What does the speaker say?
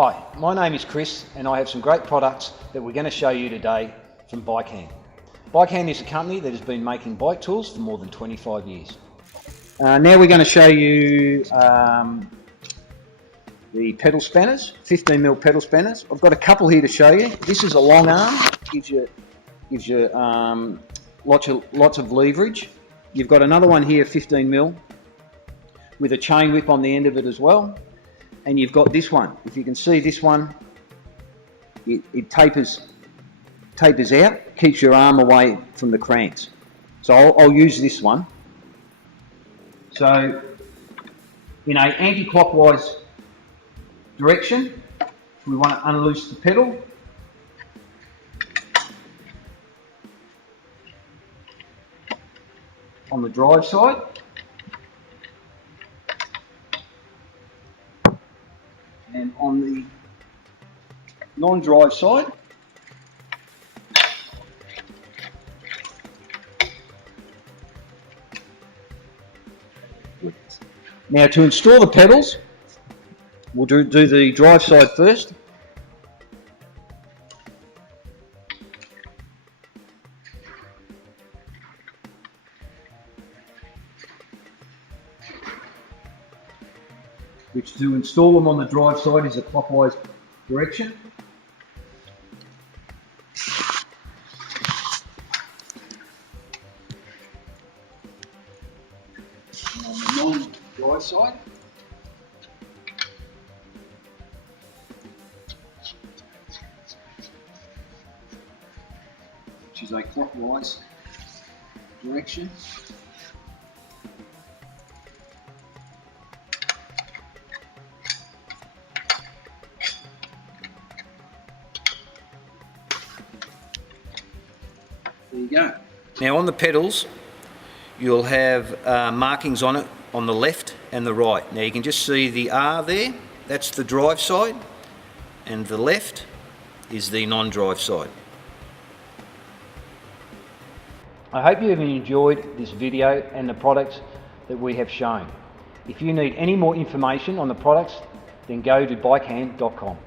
Hi, my name is Chris and I have some great products that we're going to show you today from Bikehand. Bikehand is a company that has been making bike tools for more than 25 years. Now we're going to show you the pedal spanners, 15mm pedal spanners. I've got a couple here to show you. This is a long arm, gives you lots of leverage. You've got another one here, 15mm, with a chain whip on the end of it as well. And you've got this one. If you can see this one, it tapers out, keeps your arm away from the cranks. So I'll use this one. So in an anti-clockwise direction, if we want to unloose the pedal, on the drive side, and on the non-drive side, now to install the pedals, we'll do the drive side first. Which to install them on the drive side is a clockwise direction. And on the non-drive side, which is a clockwise direction. There you go. Now on the pedals, you'll have markings on it on the left and the right. Now you can just see the R there, that's the drive side, and the left is the non-drive side. I hope you have enjoyed this video and the products that we have shown. If you need any more information on the products, then go to bikehand.com.